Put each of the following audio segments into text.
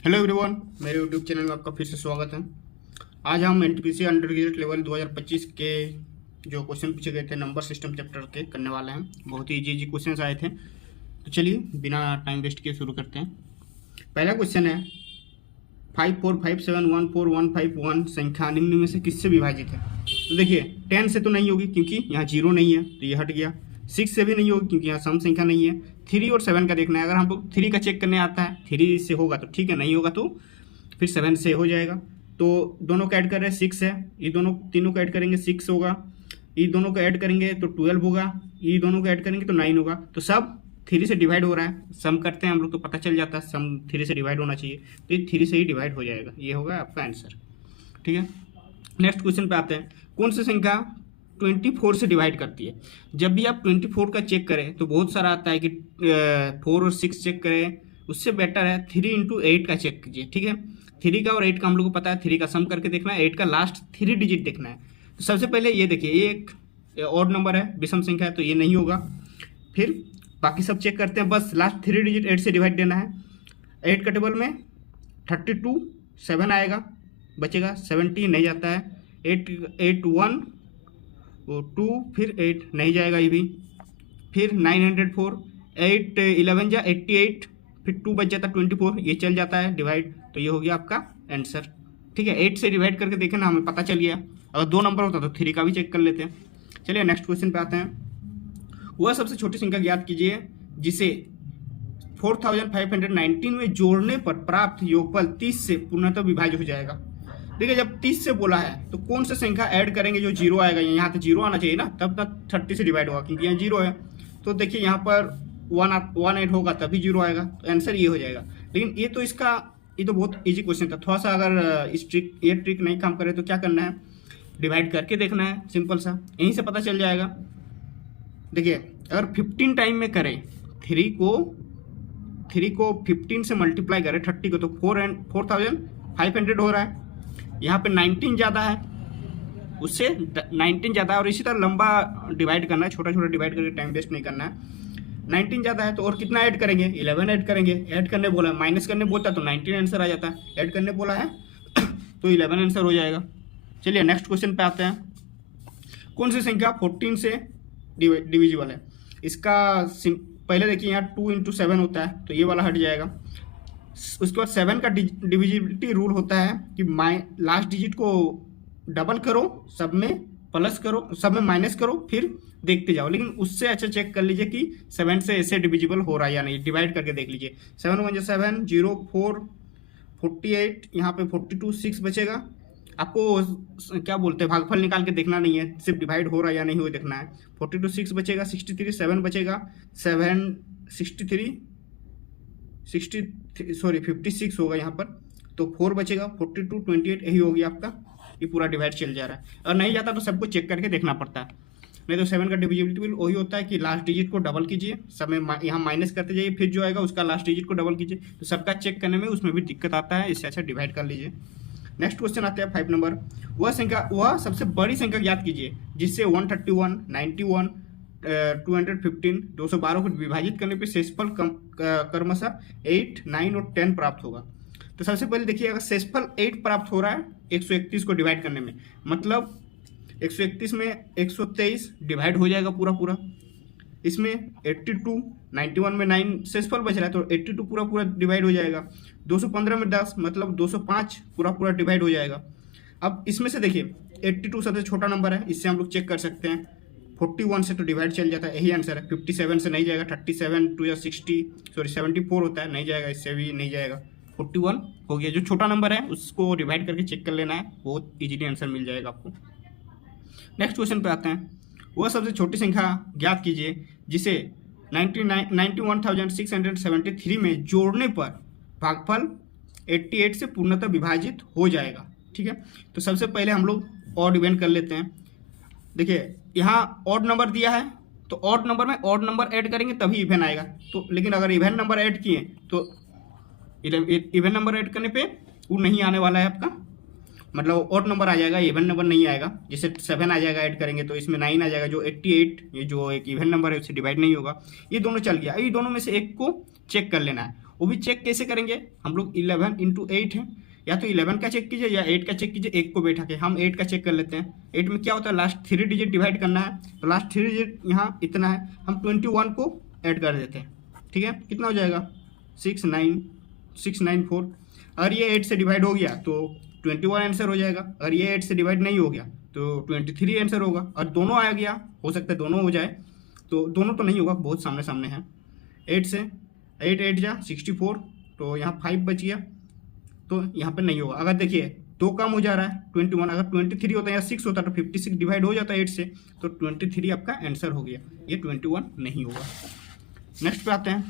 Hello everyone, मेरे YouTube channel में आपका फिर से स्वागत है। आज हम एनटीपीसी अंडर ग्रेजुएट लेवल 2025 के जो क्वेश्चन पूछे गए थे नंबर सिस्टम चैप्टर के करने वाले हैं। बहुत ही इजी क्वेश्चन आए थे, तो चलिए बिना टाइम वेस्ट किए शुरू करते हैं। पहला क्वेश्चन है 5457141151 संख्या निम्न में से किससे विभाजित है। तो देखिए 10 से तो नहीं होगी क्योंकि यहाँ 0 नहीं है, तो ये हट गया। 6 से भी नहीं होगी क्योंकि यहाँ सम संख्या नहीं है। 3 और 7 का देखना है। अगर हमको 3 का चेक करने आता है, 3 से होगा तो ठीक है, नहीं होगा तो फिर 7 से हो जाएगा। तो दोनों का ऐड कर रहे हैं 6 है, ये दोनों तीनों का ऐड करेंगे 6 होगा। ये दोनों का ऐड करेंगे तो 12 होगा, ये दोनों का ऐड करेंगे तो 9 होगा। तो सब 3 से डिवाइड हो रहा है। सम करते हैं हम लोग तो पता चल जाता है सम 3 से डिवाइड होना चाहिए, तो ये 3 से ही डिवाइड हो जाएगा। ये होगा आपका आंसर, ठीक है। नेक्स्ट क्वेश्चन पे आते हैं। कौन सी संख्या 24 से डिवाइड करती है। जब भी आप 24 का चेक करें तो बहुत सारा आता है कि 4 और 6 चेक करें, उससे बेटर है 3 इंटू 8 का चेक कीजिए, ठीक है। 3 का और 8 का हम लोग को पता है, 3 का सम करके देखना है, 8 का लास्ट 3 डिजिट देखना है। तो सबसे पहले ये देखिए, ये एक ऑड नंबर है, विषम संख्या है, तो ये नहीं होगा। फिर बाकी सब चेक करते हैं, बस लास्ट 3 डिजिट 8 से डिवाइड देना है। 8 का टेबल में 32 7 आएगा, बचेगा 70 नहीं जाता है। 8 1 2 फिर 8 नहीं जाएगा ये भी। फिर 904 8 11 जा 88, फिर 2 बच जाता 24, ये चल जाता है डिवाइड। तो ये हो गया आपका आंसर, ठीक है। 8 से डिवाइड करके देखें ना, हमें पता चल गया। अगर 2 नंबर होता तो 3 का भी चेक कर लेते हैं। चलिए नेक्स्ट क्वेश्चन पे आते हैं। वह सबसे छोटी संख्या ज्ञात कीजिए जिसे 4519 में जोड़ने पर प्राप्त योगफल 30 से पूर्णतः विभाजित हो जाएगा। देखिए जब 30 से बोला है तो कौन सा संख्या ऐड करेंगे जो 0 आएगा। यहाँ तो 0 आना चाहिए ना, तब तक 30 से डिवाइड होगा, क्योंकि यहाँ 0 है। तो देखिए यहाँ पर 1 8 होगा तभी 0 आएगा, तो आंसर ये हो जाएगा। लेकिन ये तो बहुत इजी क्वेश्चन था। थोड़ा सा अगर ये ट्रिक नहीं काम करे तो क्या करना है, डिवाइड करके देखना है, सिंपल सा, यहीं से पता चल जाएगा। देखिए अगर 15 टाइम में करें 3 को 15 से मल्टीप्लाई करें 30 को, तो 4500 हो रहा है। यहाँ पे 19 ज़्यादा है, उससे 19 ज़्यादा है, और इसी तरह लंबा डिवाइड करना है, छोटा छोटा डिवाइड करके टाइम वेस्ट नहीं करना है। 19 ज़्यादा है तो और कितना ऐड करेंगे, 11 ऐड करेंगे। ऐड करने बोला है, माइनस करने बोलता तो 19 आंसर आ जाता है। ऐड करने बोला है तो 11 आंसर हो जाएगा। चलिए नेक्स्ट क्वेश्चन पे आते हैं। कौन सी संख्या 14 से डिविजिबल है। इसका पहले देखिए यहाँ 2 इंटू 7 होता है, तो ये वाला हट जाएगा। उसके बाद 7 का डिविजिबिलिटी रूल होता है कि लास्ट डिजिट को डबल करो, सब में प्लस करो, सब में माइनस करो, फिर देखते जाओ। लेकिन उससे अच्छा चेक कर लीजिए कि 7 से ऐसे डिविजिबल हो रहा है या नहीं, डिवाइड करके देख लीजिए। 7 1 7 0 4 48, यहाँ पे 42 6 बचेगा। आपको क्या बोलते हैं, भागफल निकाल के देखना नहीं है, सिर्फ डिवाइड हो रहा है या नहीं हो देखना है। 42 6 बचेगा, 63 7 बचेगा, 56 होगा यहाँ पर, तो 4 बचेगा, 42 28 यही होगी आपका। ये पूरा डिवाइड चल जा रहा है, और नहीं जाता तो सबको चेक करके देखना पड़ता है। नहीं तो 7 का डिविजिबिलिटी वही होता है कि लास्ट डिजिट को डबल कीजिए, सब में यहाँ माइनस करते जाइए, फिर जो आएगा उसका लास्ट डिजिट को डबल कीजिए। तो सबका चेक करने में उसमें भी दिक्कत आता है, इससे अच्छा डिवाइड कर लीजिए। नेक्स्ट क्वेश्चन आते हैं 5 नंबर। वह सबसे बड़ी संख्या ज्ञात कीजिए जिससे 131 91 215 212 को विभाजित करने पे शेषफल क्रमशः 8 9 और 10 प्राप्त होगा। तो सबसे पहले देखिए, अगर शेषफल 8 प्राप्त हो रहा है 131 को डिवाइड करने में, मतलब 131 में 123 डिवाइड हो जाएगा पूरा पूरा। इसमें 82 91 में 9 शेषफल बच रहा है, तो 82 पूरा पूरा डिवाइड हो जाएगा। 215 में 10 मतलब 205 पूरा पूरा डिवाइड हो जाएगा। अब इसमें से देखिए 82 सबसे छोटा नंबर है, इससे हम लोग चेक कर सकते हैं। 41 से तो डिवाइड चल जाता है, यही आंसर है। 57 से नहीं जाएगा, 37 2 या 74 होता है, नहीं जाएगा, इससे भी नहीं जाएगा। 41 हो गया। जो छोटा नंबर है उसको डिवाइड करके चेक कर लेना है, बहुत इजीली आंसर मिल जाएगा आपको। नेक्स्ट क्वेश्चन पे आते हैं। वह सबसे छोटी संख्या ज्ञात कीजिए जिसे 91,673 में जोड़ने पर भागफल 88 से पूर्णतः विभाजित हो जाएगा, ठीक है। तो सबसे पहले हम लोग ऑड इवन कर लेते हैं। देखिए यहाँ ऑड नंबर दिया है, तो ऑड नंबर में ऑड नंबर ऐड करेंगे तभी इवन आएगा। तो लेकिन अगर इवन नंबर ऐड किए तो इवन नंबर ऐड करने पे वो नहीं आने वाला है आपका, मतलब ऑड नंबर आ जाएगा, इवन नंबर नहीं आएगा। जैसे 7 आ जाएगा ऐड करेंगे तो इसमें 9 आ जाएगा, जो 88 ये जो एक इवन नंबर है उससे डिवाइड नहीं होगा। ये दोनों चल गया, ये दोनों में से एक को चेक कर लेना है। वो भी चेक कैसे करेंगे हम लोग, 11 इंटू 8 है, या तो 11 का चेक कीजिए या 8 का चेक कीजिए, एक को बैठा के। हम 8 का चेक कर लेते हैं। 8 में क्या होता है, लास्ट 3 डिजिट डिवाइड करना है, तो लास्ट 3 डिजिट यहाँ इतना है, हम 21 को ऐड कर देते हैं। ठीक है, कितना हो जाएगा 694। अगर ये 8 से डिवाइड हो गया तो 21 आंसर हो जाएगा। अगर ये 8 से डिवाइड नहीं हो गया तो 23 आंसर होगा। और दोनों आ गया, हो सकता है दोनों हो जाए, तो दोनों तो नहीं होगा, बहुत सामने सामने है। 8 से 8 जा 64, तो यहाँ 5 बच गया, तो यहाँ पे नहीं होगा। अगर देखिए 2 कम हो जा रहा है 21, अगर 23 होता है या 6 होता है तो 56 डिवाइड हो जाता है 8 से, तो 23 आपका आंसर हो गया, ये 21 नहीं होगा। नेक्स्ट पे आते हैं,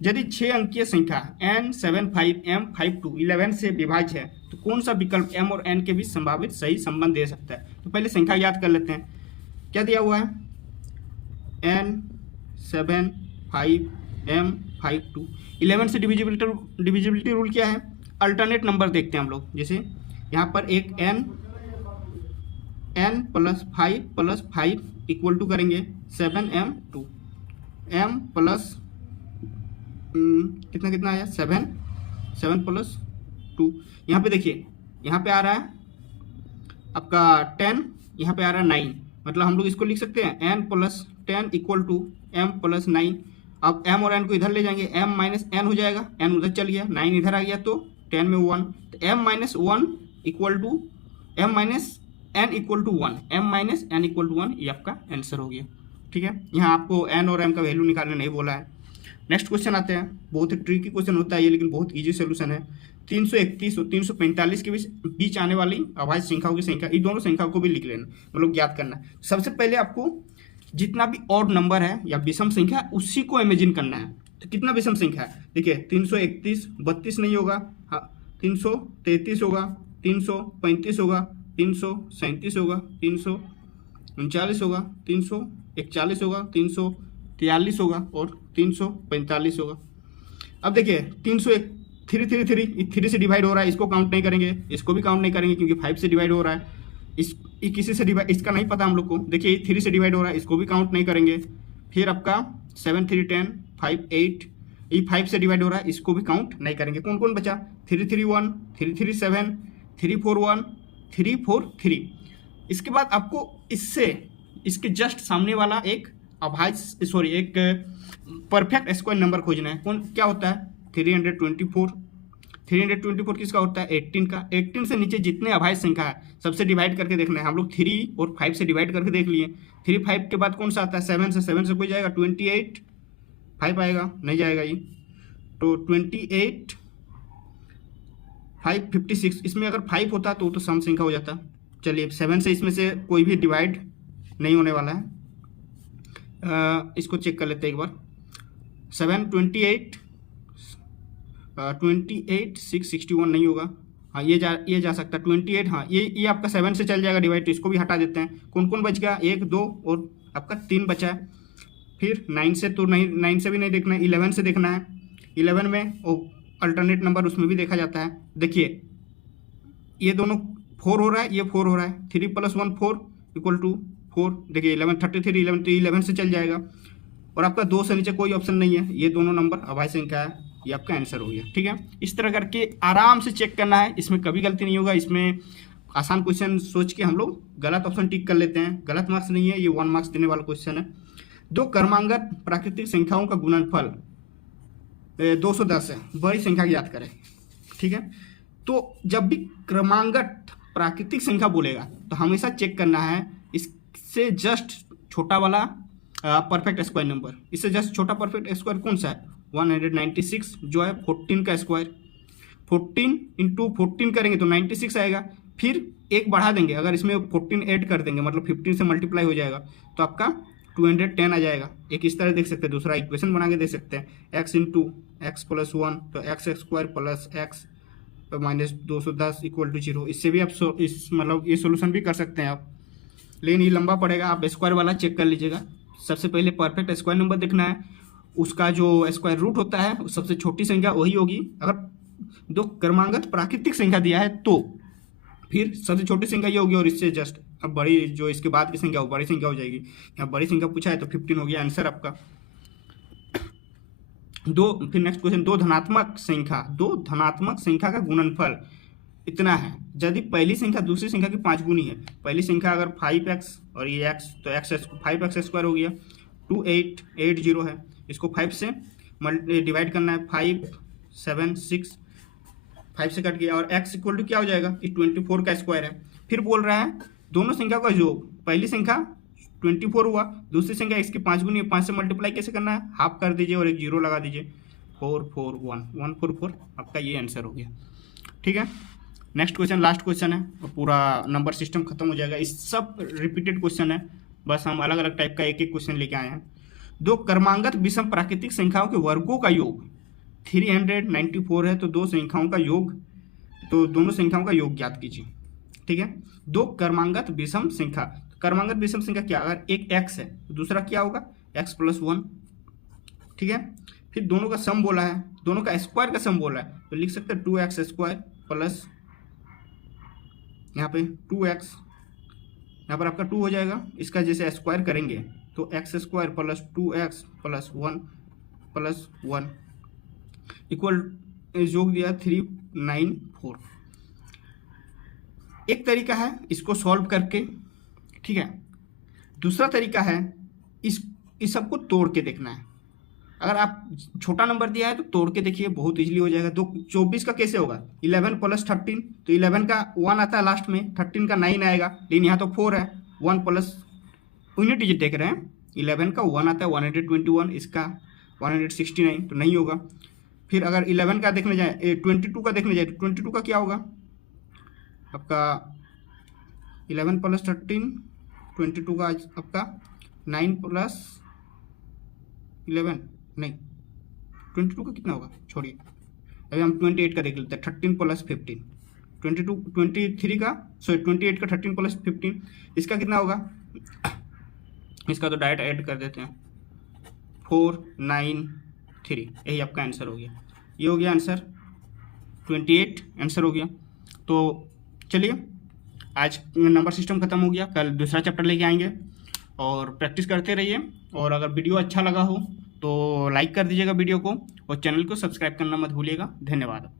यदि 6 अंकीय संख्या n75m52 11 से विभाज्य है तो कौन सा विकल्प m और n के बीच संभावित सही संबंध दे सकता है। तो पहले संख्या याद कर लेते हैं, क्या दिया हुआ है, n75m52। 11 से डिविजिबिलिटी रूल क्या है, अल्टरनेट नंबर देखते हैं हम लोग। जैसे यहाँ पर एक n प्लस 5 इक्वल टू करेंगे 7m2, m प्लस कितना आया 7 प्लस 2। यहाँ पे देखिए, यहाँ पे आ रहा है आपका 10, यहाँ पे आ रहा है 9, मतलब हम लोग इसको लिख सकते हैं n plus 10 equal to m plus 9। अब m और n को इधर ले जाएंगे, m माइनस n हो जाएगा, n उधर चल गया, 9 इधर आ गया, तो 10 में 1, तो m minus 1 equal to m minus n equal to 1, m minus n equal to 1, ये आपका आंसर हो गया। ठीक है, यहाँ आपको n और m का वैल्यू निकालने नहीं बोला है। नेक्स्ट क्वेश्चन आते हैं, बहुत ही ट्रिकी क्वेश्चन होता है ये, लेकिन बहुत इजी सोल्यूशन है। 331 और 345 के बीच आने वाली अभाज्य संख्याओं की संख्या, इन दोनों संख्याओं को भी लिख लेना, मतलब ज्ञात करना है। सबसे पहले आपको जितना भी ऑड नंबर है या विषम संख्या, उसी को इमेजिन करना है। तो कितना विषम संख्या है, देखिए 331 32 नहीं होगा, हाँ 333 होगा, 335 होगा, 337 होगा, 339 होगा, 341 होगा, 343 होगा और 345 होगा। अब देखिए 3 से डिवाइड हो रहा है, इसको काउंट नहीं करेंगे, इसको भी काउंट नहीं करेंगे क्योंकि 5 से डिवाइड हो रहा है। किसी से डिवाइड, इसका नहीं पता हम लोग को। देखिए 3 से डिवाइड हो रहा है, इसको भी काउंट नहीं करेंगे। फिर आपका 7 3 10 5 8, ये 5 से डिवाइड हो रहा है, इसको भी काउंट नहीं करेंगे। कौन कौन बचा, 3 3 1 3 3 7 3 4 1 3 4 3। इसके बाद आपको इसके जस्ट सामने वाला एक एक परफेक्ट स्क्वायर नंबर खोजना है। कौन क्या होता है, 324 किसका होता है, 18 का। 18 से नीचे जितने अभाज्य संख्या है सबसे डिवाइड करके देखना है। हम लोग 3 और 5 से डिवाइड करके देख लिए। 3 5 के बाद कौन सा आता है, 7 से कोई जाएगा, 28 5 आएगा, नहीं जाएगा ये, तो 28 5 56। इसमें अगर 5 होता तो सम संख्या हो जाता। चलिए 7 से इसमें से कोई भी डिवाइड नहीं होने वाला है, इसको चेक कर लेते हैं एक बार। 7 28 6 61 नहीं होगा, हाँ ये जा सकता है 28, हाँ ये आपका 7 से चल जाएगा डिवाइड, तो इसको भी हटा देते हैं। कौन कौन बच गया, 1 2 और आपका 3 बचा है। फिर 9 से तो नहीं, 9 से भी नहीं देखना है, 11 से देखना है। 11 में अल्टरनेट नंबर उसमें भी देखा जाता है। देखिए ये दोनों 4 हो रहा है, ये 4 हो रहा है, 3 + 1 4 इक्वल टू 4। देखिए 11 33 11 तो 11 से चल जाएगा। और आपका 2 से नीचे कोई ऑप्शन नहीं है, ये दोनों नंबर अभाज्य संख्या है, ये आपका आंसर हो गया। ठीक है, इस तरह करके आराम से चेक करना है, इसमें कभी गलती नहीं होगा। इसमें आसान क्वेश्चन सोच के हम लोग गलत ऑप्शन टिक कर लेते हैं, गलत मार्क्स नहीं है, ये 1 मार्क्स देने वाला क्वेश्चन है। 2 क्रमांगत प्राकृतिक संख्याओं का गुणनफल 210 है, बड़ी संख्या की याद करें। ठीक है, तो जब भी क्रमांगत प्राकृतिक संख्या बोलेगा तो हमेशा चेक करना है इससे जस्ट छोटा वाला परफेक्ट स्क्वायर नंबर। इससे जस्ट छोटा परफेक्ट स्क्वायर कौन सा है, 196 जो है 14 का स्क्वायर। 14 इंटू 14 करेंगे तो 96 आएगा। फिर एक बढ़ा देंगे, अगर इसमें 14 ऐड कर देंगे मतलब 15 से मल्टीप्लाई हो जाएगा तो आपका 210 आ जाएगा। एक इस तरह देख सकते हैं, दूसरा इक्वेशन बना के देख सकते हैं, x इंटू एक्स प्लस 1 तो X square plus X minus 210 equal to 0। इससे भी आप मतलब ये सोल्यूशन भी कर सकते हैं आप, लेकिन ये लंबा पड़ेगा। आप स्क्वायर वाला चेक कर लीजिएगा। सबसे पहले परफेक्ट स्क्वायर नंबर देखना है, उसका जो स्क्वायर रूट होता है सबसे छोटी संख्या वही होगी। अगर 2 क्रमांगत प्राकृतिक संख्या दिया है तो फिर सबसे छोटी संख्या ये होगी, और इससे जस्ट अब बड़ी जो इसके बाद की संख्या वो बड़ी संख्या हो जाएगी। यहाँ बड़ी संख्या पूछा है तो 15 हो गया आंसर आपका। फिर नेक्स्ट क्वेश्चन, दो धनात्मक संख्या का गुणनफल इतना है यदि पहली संख्या दूसरी संख्या की 5 गुनी है। पहली संख्या अगर 5x और ये x, तो x 5x² हो गया। 2880 है, इसको 5 से डिवाइड करना है। 5 7 6 5 से कट गया और x इक्वल टू क्या हो जाएगा, ये 24 का स्क्वायर है। फिर बोल रहा है दोनों संख्या का योग, पहली संख्या 24 हुआ, दूसरी संख्या x की 5 गुनी है, 5 से मल्टीप्लाई कैसे करना है, हाफ कर दीजिए और एक जीरो लगा दीजिए। 144 आपका ये आंसर हो गया। ठीक है, नेक्स्ट क्वेश्चन लास्ट क्वेश्चन है और पूरा नंबर सिस्टम खत्म हो जाएगा। इस सब रिपीटेड क्वेश्चन है, बस हम अलग अलग टाइप का एक एक क्वेश्चन लेके आए हैं। दो क्रमांगत विषम प्राकृतिक संख्याओं के वर्गों का योग 394 है, तो दो संख्याओं का योग, तो दोनों संख्याओं का योग ज्ञात कीजिए। ठीक है, दो क्रमांगत विषम संख्या, क्रमांगत विषम संख्या क्या, अगर एक x है तो दूसरा क्या होगा x + 1। ठीक है, फिर दोनों का सम बोला है, दोनों का स्क्वायर का सम बोला है, तो लिख सकते हैं 2x² प्लस यहाँ पे 2x, यहाँ पर आपका 2 हो जाएगा, इसका जैसे स्क्वायर करेंगे तो x² plus 2x plus 1 plus 1 equal योग दिया 394। एक तरीका है इसको सॉल्व करके, ठीक है। दूसरा तरीका है इस सबको तोड़ के देखना है। अगर आप छोटा नंबर दिया है तो तोड़ के देखिए, बहुत इजीली हो जाएगा। 24 का कैसे होगा, 11 + 13, तो 11 का 1 आता है लास्ट में, 13 का 9 आएगा, लेकिन यहाँ तो 4 है। 1 प्लस यूनिट डिजिट देख रहे हैं, 11 का 1 आता है 121, इसका 169, तो नहीं होगा। फिर अगर 11 का देखने जाए, 22 का देखने जाए, तो 22 का क्या होगा आपका 11 + 13, 22 का आपका 9 + 11 नहीं, 22 का कितना होगा, छोड़िए, अभी हम 28 का देख लेते हैं। 13 + 15, 23 का 28 का 13 + 15, इसका कितना होगा, इसका तो डायरेक्ट ऐड कर देते हैं, 493, यही आपका आंसर हो गया। ये हो गया आंसर, 28 आंसर हो गया। तो चलिए आज नंबर सिस्टम खत्म हो गया, कल दूसरा चैप्टर लेके आएंगे और प्रैक्टिस करते रहिए। और अगर वीडियो अच्छा लगा हो तो लाइक कर दीजिएगा वीडियो को, और चैनल को सब्सक्राइब करना मत भूलिएगा। धन्यवाद।